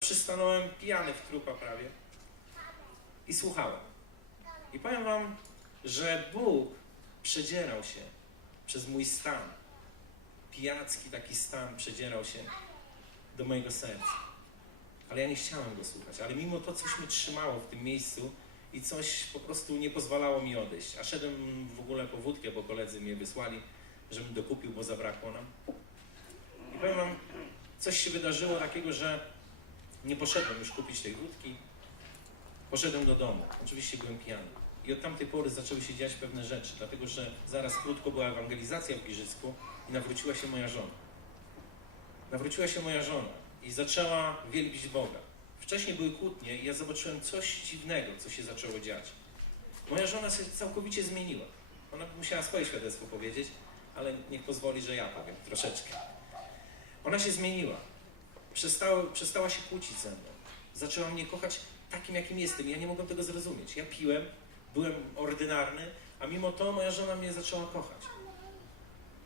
Przystanąłem pijany w trupa prawie i słuchałem. I powiem wam, że Bóg przedzierał się przez mój stan. Pijacki taki stan przedzierał się do mojego serca. Ale ja nie chciałem go słuchać. Ale mimo to coś mnie trzymało w tym miejscu i coś po prostu nie pozwalało mi odejść. A szedłem w ogóle po wódkę, bo koledzy mnie wysłali, żebym dokupił, bo zabrakło nam. I powiem wam, coś się wydarzyło takiego, że nie poszedłem już kupić tej wódki. Poszedłem do domu. Oczywiście byłem pijany. I od tamtej pory zaczęły się dziać pewne rzeczy, dlatego że zaraz krótko była ewangelizacja w Giżycku i nawróciła się moja żona. Nawróciła się moja żona i zaczęła wielbić Boga. Wcześniej były kłótnie i ja zobaczyłem coś dziwnego, co się zaczęło dziać. Moja żona się całkowicie zmieniła. Ona musiała swoje świadectwo powiedzieć, ale niech pozwoli, że ja powiem troszeczkę. Ona się zmieniła. Przestała, przestała się kłócić ze mną. Zaczęła mnie kochać takim, jakim jestem. Ja nie mogłem tego zrozumieć. Ja piłem, byłem ordynarny, a mimo to moja żona mnie zaczęła kochać.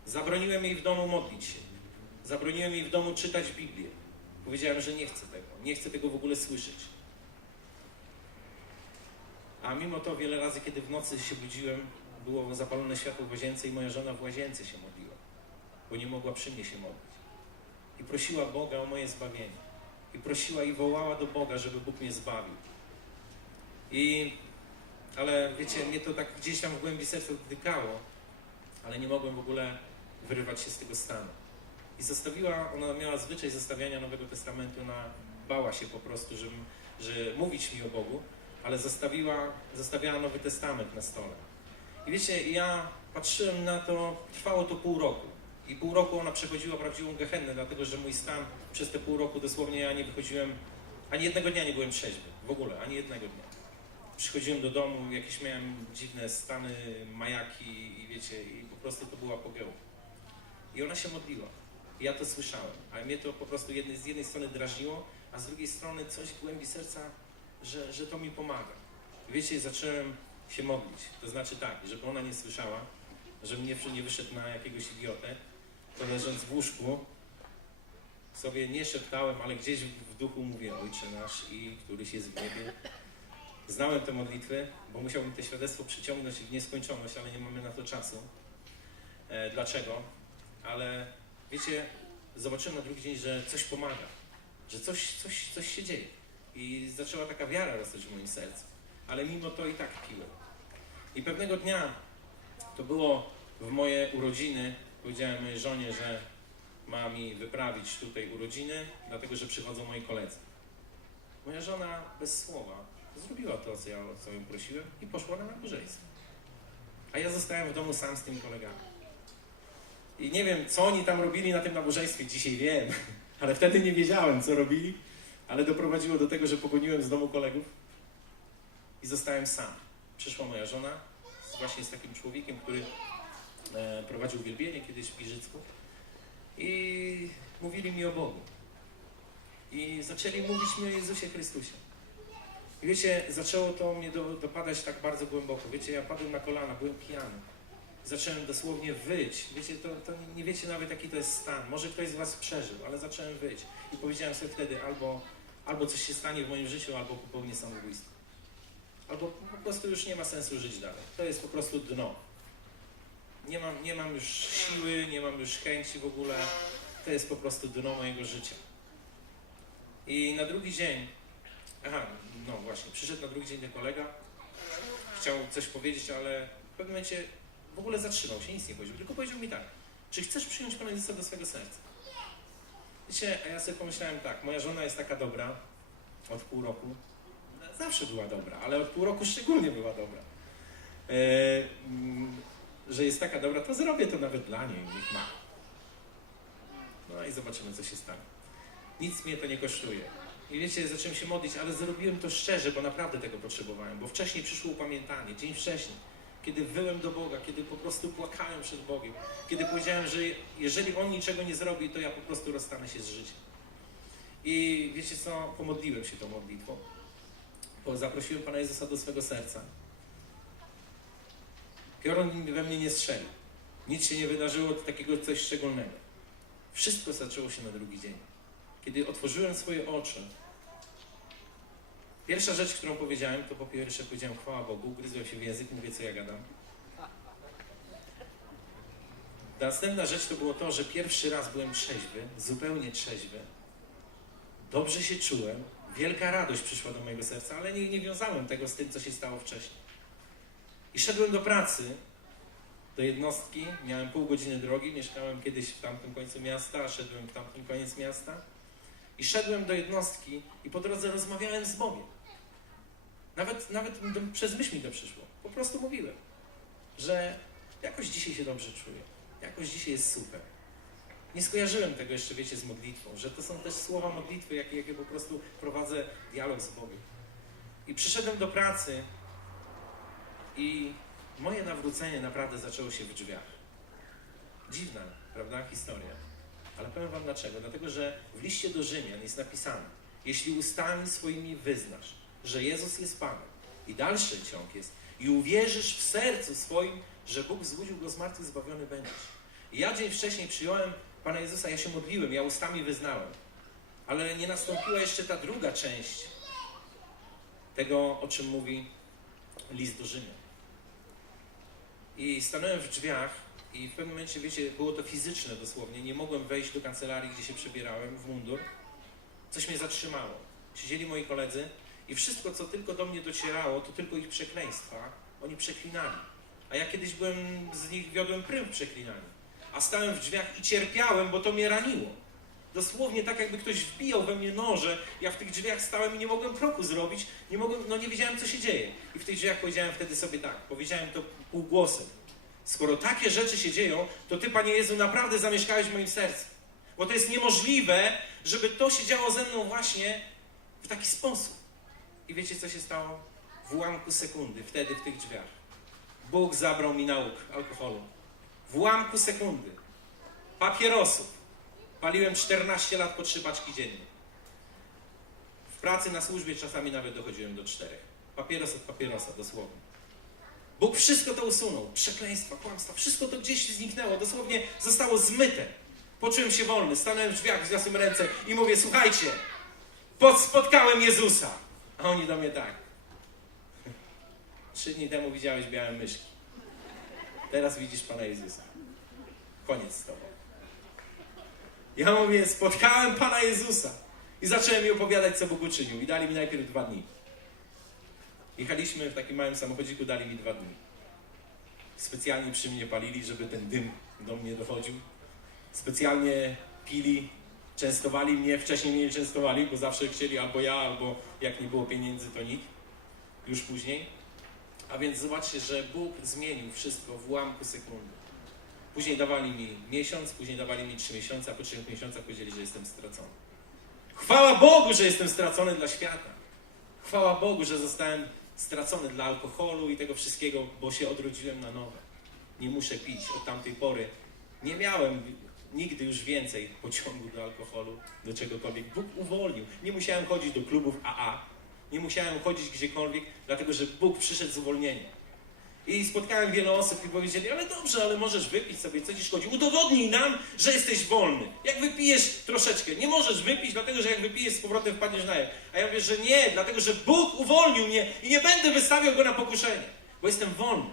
Zabroniłem jej w domu modlić się. Zabroniłem jej w domu czytać Biblię. Powiedziałem, że nie chcę tego. Nie chcę tego w ogóle słyszeć. A mimo to wiele razy, kiedy w nocy się budziłem, było zapalone światło w łazience i moja żona w łazience się modliła, bo nie mogła przy mnie się modlić. I prosiła Boga o moje zbawienie. I prosiła i wołała do Boga, żeby Bóg mnie zbawił. I, ale wiecie, mnie to tak gdzieś tam w głębi serca dotykało, ale nie mogłem w ogóle wyrywać się z tego stanu. I zostawiła, ona miała zwyczaj zostawiania Nowego Testamentu na, bała się po prostu, że, że mówić mi o Bogu, ale zostawiła, zostawiała Nowy Testament na stole. I wiecie, ja patrzyłem na to, trwało to pół roku. I pół roku ona przechodziła prawdziwą gehennę, dlatego że mój stan przez te pół roku dosłownie ja nie wychodziłem, ani jednego dnia nie byłem trzeźwy, w ogóle, ani jednego dnia. Przychodziłem do domu, jakieś miałem dziwne stany, majaki i wiecie, i po prostu to była pogeł. I ona się modliła. I ja to słyszałem, a mnie to po prostu jednej, z jednej strony drażniło, a z drugiej strony coś w głębi serca, że, że to mi pomaga. I wiecie, zacząłem się modlić. To znaczy tak, żeby ona nie słyszała, żebym nie, nie wyszedł na jakiegoś idiotę, to leżąc w łóżku sobie nie szeptałem, ale gdzieś w duchu mówię Ojcze nasz i któryś jest w niebie. Znałem te modlitwy, bo musiałbym te świadectwo przyciągnąć w nieskończoność, ale nie mamy na to czasu. E, dlaczego? Ale wiecie, zobaczyłem na drugi dzień, że coś pomaga, że coś, coś, coś się dzieje. I zaczęła taka wiara rosnąć w moim sercu. Ale mimo to i tak piłem. I pewnego dnia, to było w moje urodziny, powiedziałem mojej żonie, że ma mi wyprawić tutaj urodziny, dlatego że przychodzą moi koledzy. Moja żona bez słowa zrobiła to, co ja o co ją prosiłem i poszła na nabożeństwo. A ja zostałem w domu sam z tymi kolegami. I nie wiem, co oni tam robili na tym nabożeństwie, dzisiaj wiem, ale wtedy nie wiedziałem, co robili, ale doprowadziło do tego, że pogoniłem z domu kolegów i zostałem sam. Przyszła moja żona właśnie z takim człowiekiem, który prowadził wielbienie kiedyś w Giżycku i mówili mi o Bogu. I zaczęli mówić mi o Jezusie Chrystusie. I wiecie, zaczęło to mnie do, dopadać tak bardzo głęboko. Wiecie, ja padłem na kolana, byłem pijany. Zacząłem dosłownie wyć. Wiecie, to, to nie wiecie nawet jaki to jest stan. Może ktoś z was przeżył, ale zacząłem wyć. I powiedziałem sobie wtedy albo, albo coś się stanie w moim życiu, albo popełnię samobójstwo. Albo po prostu już nie ma sensu żyć dalej. To jest po prostu dno. Nie mam, nie mam już siły, nie mam już chęci w ogóle. To jest po prostu dno mojego życia. I na drugi dzień, aha, no właśnie, przyszedł na drugi dzień ten kolega, chciał coś powiedzieć, ale w pewnym momencie w ogóle zatrzymał się, nic nie powiedział, tylko powiedział mi tak, czy chcesz przyjąć Pana Jezusa do swojego serca? Wiecie, a ja sobie pomyślałem tak, moja żona jest taka dobra od pół roku, zawsze była dobra, ale od pół roku szczególnie była dobra. Mm, że jest taka dobra, to zrobię to nawet dla niej, niech ma. No i zobaczymy, co się stanie. Nic mnie to nie kosztuje. I wiecie, zacząłem się modlić, ale zrobiłem to szczerze, bo naprawdę tego potrzebowałem, bo wcześniej przyszło upamiętanie, dzień wcześniej, kiedy wyłem do Boga, kiedy po prostu płakałem przed Bogiem, kiedy powiedziałem, że jeżeli On niczego nie zrobi, to ja po prostu rozstanę się z życiem. I wiecie co, pomodliłem się tą modlitwą, bo zaprosiłem Pana Jezusa do swego serca. Piorun we mnie nie strzelił. Nic się nie wydarzyło takiego coś szczególnego. Wszystko zaczęło się na drugi dzień. Kiedy otworzyłem swoje oczy Pierwsza rzecz, którą powiedziałem, to po pierwsze powiedziałem chwała Bogu, ugryzłem się w język, mówię co ja gadam. Następna rzecz to było to, że pierwszy raz byłem trzeźwy, zupełnie trzeźwy. Dobrze się czułem, wielka radość przyszła do mojego serca, ale nie, nie wiązałem tego z tym, co się stało wcześniej. I szedłem do pracy, do jednostki, miałem pół godziny drogi, mieszkałem kiedyś w tamtym końcu miasta, a szedłem w tamtym koniec miasta. I szedłem do jednostki i po drodze rozmawiałem z Bogiem. Nawet, nawet przez myśl mi to przyszło. Po prostu mówiłem, że jakoś dzisiaj się dobrze czuję. Jakoś dzisiaj jest super. Nie skojarzyłem tego jeszcze, wiecie, z modlitwą, że to są też słowa modlitwy, jakie, jakie po prostu prowadzę dialog z Bogiem. I przyszedłem do pracy i moje nawrócenie naprawdę zaczęło się w drzwiach. Dziwna, prawda, historia. Ale powiem wam dlaczego. Dlatego, że w liście do Rzymian jest napisane, jeśli ustami swoimi wyznasz, że Jezus jest Panem i dalszy ciąg jest, i uwierzysz w sercu swoim, że Bóg zbudził go z martwych, zbawiony będziesz. I ja dzień wcześniej przyjąłem Pana Jezusa, ja się modliłem, ja ustami wyznałem. Ale nie nastąpiła jeszcze ta druga część tego, o czym mówi list do Rzymian. I stanąłem w drzwiach i w pewnym momencie, wiecie, było to fizyczne dosłownie. Nie mogłem wejść do kancelarii, gdzie się przebierałem w mundur. Coś mnie zatrzymało. Siedzieli moi koledzy i wszystko, co tylko do mnie docierało, to tylko ich przekleństwa. Oni przeklinali. A ja kiedyś byłem, z nich wiodłem prym w przeklinaniu. A stałem w drzwiach i cierpiałem, bo to mnie raniło. Dosłownie tak, jakby ktoś wbijał we mnie noże. Ja w tych drzwiach stałem i nie mogłem kroku zrobić. Nie mogłem, no nie wiedziałem, co się dzieje. I w tych drzwiach powiedziałem wtedy sobie tak. Powiedziałem to półgłosem. Skoro takie rzeczy się dzieją, to Ty, Panie Jezu, naprawdę zamieszkałeś w moim sercu. Bo to jest niemożliwe, żeby to się działo ze mną właśnie w taki sposób. I wiecie, co się stało? W ułamku sekundy, wtedy w tych drzwiach. Bóg zabrał mi nauk alkoholu. W ułamku sekundy. Papierosów. Paliłem 14 lat po trzy paczki dziennie. W pracy na służbie czasami nawet dochodziłem do czterech. Papieros od papierosa, dosłownie. Bóg wszystko to usunął. Przekleństwa, kłamstwa, wszystko to gdzieś zniknęło. Dosłownie zostało zmyte. Poczułem się wolny. Stanąłem w drzwiach, wzniosłem ręce i mówię, słuchajcie, spotkałem Jezusa. A oni do mnie tak. Trzy dni temu widziałeś białe myszki. Teraz widzisz Pana Jezusa. Koniec z tobą. Ja mówię, spotkałem Pana Jezusa. I zacząłem mi opowiadać, co Bóg uczynił. I dali mi najpierw dwa dni. Jechaliśmy w takim małym samochodziku, dali mi dwa dni. Specjalnie przy mnie palili, żeby ten dym do mnie dochodził. Specjalnie pili, częstowali mnie. Wcześniej mnie nie częstowali, bo zawsze chcieli albo ja, albo jak nie było pieniędzy, to nikt. Już później. A więc zobaczcie, że Bóg zmienił wszystko w ułamku sekundy. Później dawali mi miesiąc, później dawali mi trzy miesiące, a po trzech miesiącach powiedzieli, że jestem stracony. Chwała Bogu, że jestem stracony dla świata. Chwała Bogu, że zostałem stracony dla alkoholu i tego wszystkiego, bo się odrodziłem na nowe. Nie muszę pić od tamtej pory. Nie miałem nigdy już więcej pociągu do alkoholu, do czegokolwiek. Bóg uwolnił. Nie musiałem chodzić do klubów AA. Nie musiałem chodzić gdziekolwiek, dlatego że Bóg przyszedł z uwolnieniem. I spotkałem wiele osób i powiedzieli, ale dobrze, ale możesz wypić sobie, co ci szkodzi. Udowodnij nam, że jesteś wolny. Jak wypijesz troszeczkę, nie możesz wypić, dlatego że jak wypijesz z powrotem wpadniesz na je. A ja mówię, że nie, dlatego że Bóg uwolnił mnie i nie będę wystawiał go na pokuszenie, bo jestem wolny.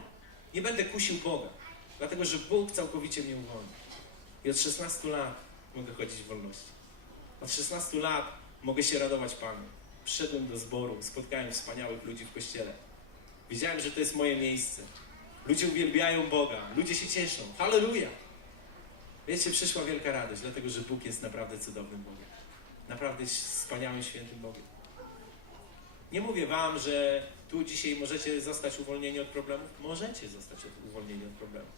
Nie będę kusił Boga, dlatego że Bóg całkowicie mnie uwolnił. I od 16 lat mogę chodzić w wolności. Od 16 lat mogę się radować Panu. Przyszedłem do zboru, spotkałem wspaniałych ludzi w kościele. Wiedziałem, że to jest moje miejsce. Ludzie uwielbiają Boga, ludzie się cieszą. Halleluja! Wiecie, przyszła wielka radość, dlatego że Bóg jest naprawdę cudownym Bogiem. Naprawdę wspaniałym, świętym Bogiem. Nie mówię wam, że tu dzisiaj możecie zostać uwolnieni od problemów. Możecie zostać uwolnieni od problemów.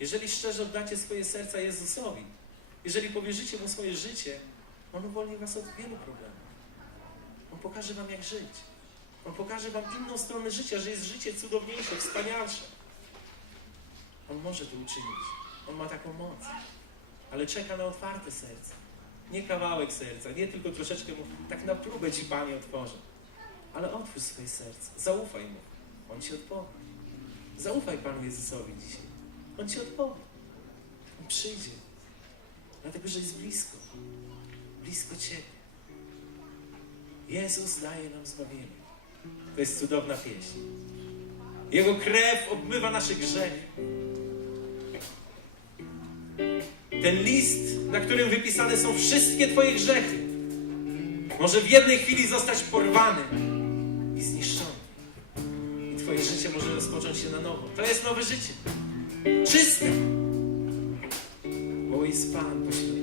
Jeżeli szczerze oddacie swoje serca Jezusowi, jeżeli powierzycie Mu swoje życie, On uwolni was od wielu problemów. On pokaże wam, jak żyć. On pokaże wam inną stronę życia, że jest życie cudowniejsze, wspanialsze. On może to uczynić. On ma taką moc. Ale czeka na otwarte serce. Nie kawałek serca, nie tylko troszeczkę mu, tak na próbę ci Panie otworzę. Ale otwórz swoje serce. Zaufaj Mu. On ci odpowie. Zaufaj Panu Jezusowi dzisiaj. On ci odpowie. On przyjdzie. Dlatego, że jest blisko. Blisko Ciebie. Jezus daje nam zbawienie. To jest cudowna pieśń. Jego krew obmywa nasze grzechy. Ten list, na którym wypisane są wszystkie Twoje grzechy, może w jednej chwili zostać porwany i zniszczony. I Twoje życie może rozpocząć się na nowo. To jest nowe życie. Czyste. Bo jest Pan pośród